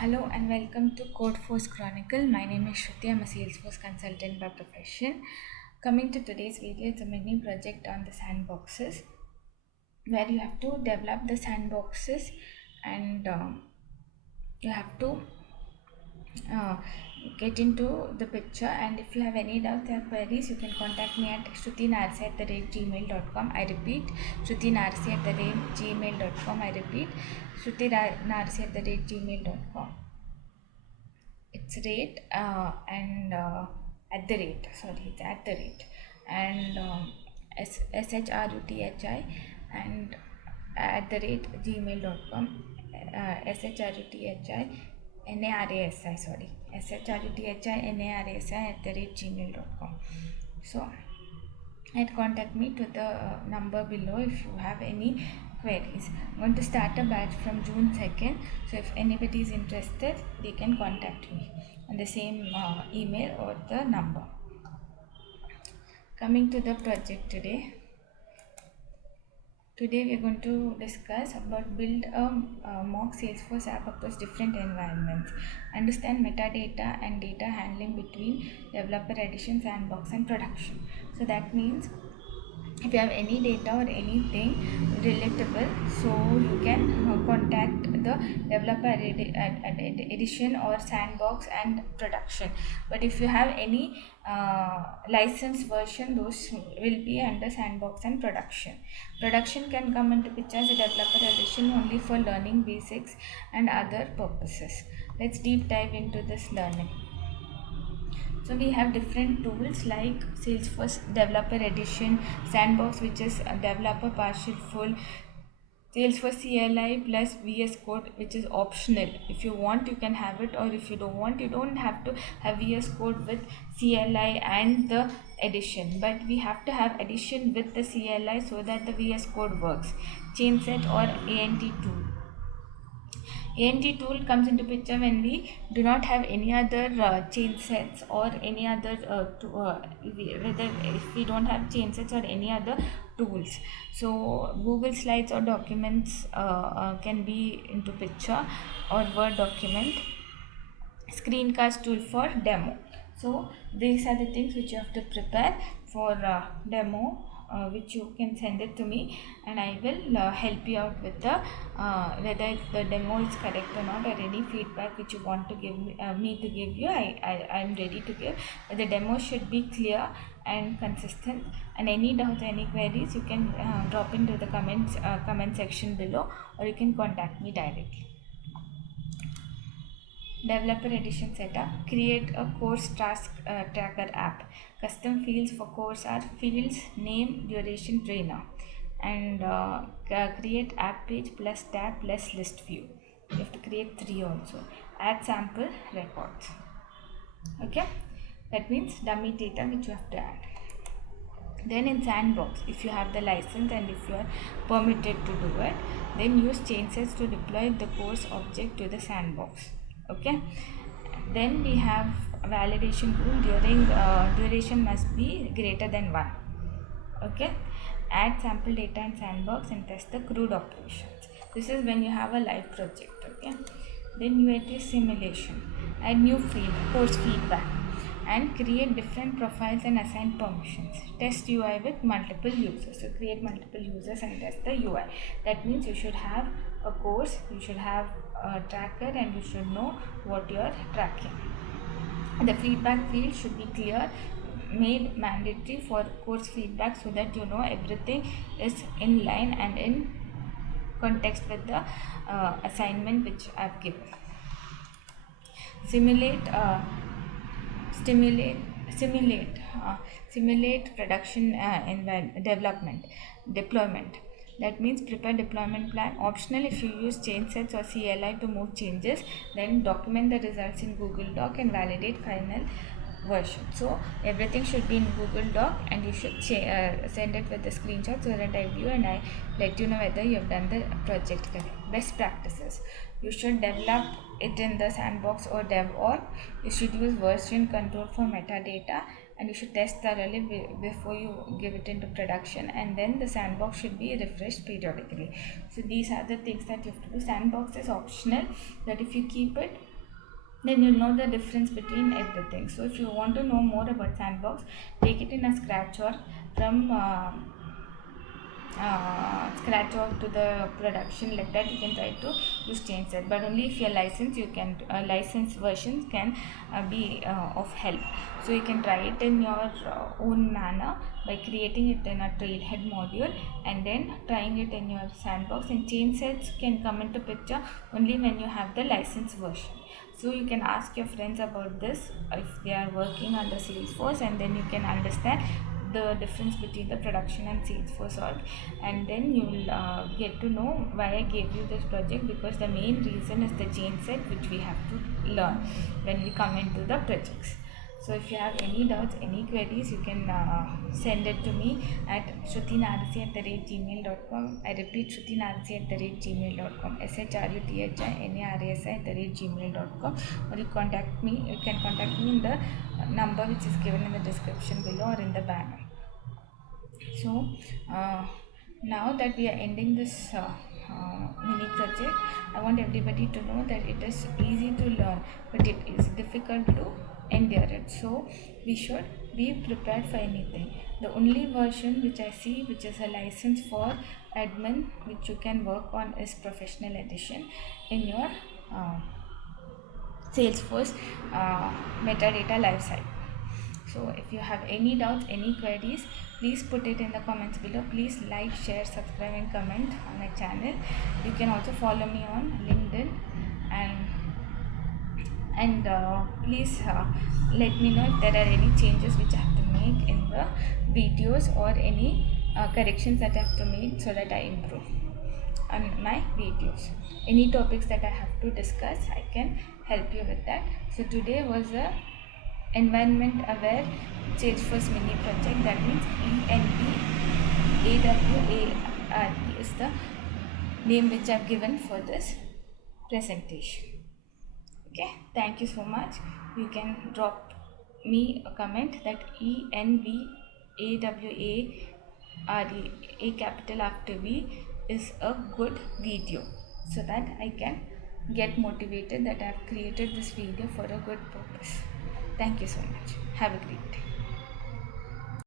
Hello and welcome to Codeforce Chronicle. My name is Shruti. I'm a Salesforce consultant by profession. Coming to today's video, it's a mini project on the sandboxes where you have to develop the sandboxes and you have to uh, get into the picture. And if you have any doubts or queries, you can contact me at shrutinarsi@gmail.com. I repeat, shrutinarsi@gmail.com. I repeat, shrutinarsi@gmail.com. It's rate and at the rate, sorry, it's at the rate, and SHRUTHI and at the rate gmail.com, SHRUTHI sorry, SHRUTHI at the rate gmail.com. So and contact me to the number below if you have any queries. I'm going to start a batch from June 2nd, so if anybody is interested, they can contact me on the same email or the number. Coming to the project today. Today we are going to discuss about build a mock Salesforce app across different environments, understand metadata and data handling between developer edition, sandbox and production. So that means if you have any data or anything relatable, so you can contact the developer edition or sandbox and production. But if you have any licensed version, those will be under sandbox and production can come into picture as a developer edition only for learning basics and other purposes. Let's deep dive into this learning. So we have different tools like Salesforce Developer Edition, Sandbox, which is a developer partial full, Salesforce CLI plus VS Code, which is optional. If you want, you can have it, or if you don't want, you don't have to have VS Code with CLI and the edition. But we have to have edition with the CLI so that the VS Code works. Chainset or ANT tool. ANT tool comes into picture when we do not have any other chain sets or any other whether if we don't have chain sets or any other tools. So Google Slides or documents can be into picture, or Word document. Screencast tool for demo. So these are the things which you have to prepare for demo, which you can send it to me and I will help you out with the whether the demo is correct or not, or any feedback which you want to give me to give you. I'm ready to give. But the demo should be clear and consistent, and any doubt, any queries, you can drop into the comment section below, or you can contact me directly. Developer edition setup. Create a course task tracker app. Custom fields for course are fields, name, duration, trainer, and create app page plus tab plus list view. You have to create 3 also. Add sample records. Okay, that means dummy data which you have to add. Then in Sandbox, if you have the license and if you are permitted to do it, then use changes to deploy the course object to the sandbox. Okay, then we have validation rule. During duration must be greater than 1. Okay, add sample data in sandbox and test the crude operations. This is when you have a live project. Okay, then UAT simulation. Add new field, course feedback, and create different profiles and assign permissions. Test UI with multiple users. So create multiple users and test the UI. That means you should have a course, you should have a tracker, and you should know what you are tracking. The feedback field should be clear, made mandatory for course feedback, so that you know everything is in line and in context with the assignment which I've given. Simulate production deployment. That means prepare deployment plan. Optional if you use change sets or CLI to move changes. Then document the results in Google Doc and validate final version. So everything should be in Google Doc, and you should send it with the screenshot so that I view and I let you know whether you have done the project correct. Best practices. You should develop it in the sandbox or DevOps. You should use version control for metadata, and you should test thoroughly before you give it into production, and then the sandbox should be refreshed periodically. So these are the things that you have to do. Sandbox is optional, that if you keep it, then you'll know the difference between everything. So if you want to know more about Sandbox, take it in a scratch or from scratch out to the production. Like that you can try to use change set, but only if you're licensed, you can license versions can be of help. So you can try it in your own manner by creating it in a trailhead module and then trying it in your Sandbox, and change sets can come into picture only when you have the licensed version. So you can ask your friends about this if they are working under Salesforce, and then you can understand the difference between the production and Salesforce org, and then you will get to know why I gave you this project, because the main reason is the change set which we have to learn when we come into the projects. So if you have any doubts, any queries, you can send it to me at shrutinarasi@gmail.com. I repeat, shrutinarasi@gmail.com, shrutinarasi@gmail.com, or you contact me. You can contact me in the number which is given in the description below or in the banner. So now that we are ending this mini project, I want everybody to know that it is easy to learn, but it is difficult to endure it. So we should be prepared for anything. The only version which I see which is a license for admin which you can work on is Professional Edition in your Salesforce metadata lifecycle. So if you have any doubts, any queries, please put it in the comments below. Please like, share, subscribe and comment on my channel. You can also follow me on LinkedIn, and please let me know if there are any changes which I have to make in the videos, or any corrections that I have to make so that I improve on my videos. Any topics that I have to discuss, I can help you with that. So today was a environment aware Salesforce mini project. That means ENVAWARE is the name which I've given for this presentation. Okay, thank you so much. You can drop me a comment that ENVAWARE, a capital after V, is a good video, so that I can get motivated that I have created this video for a good purpose. Thank you so much. Have a great day.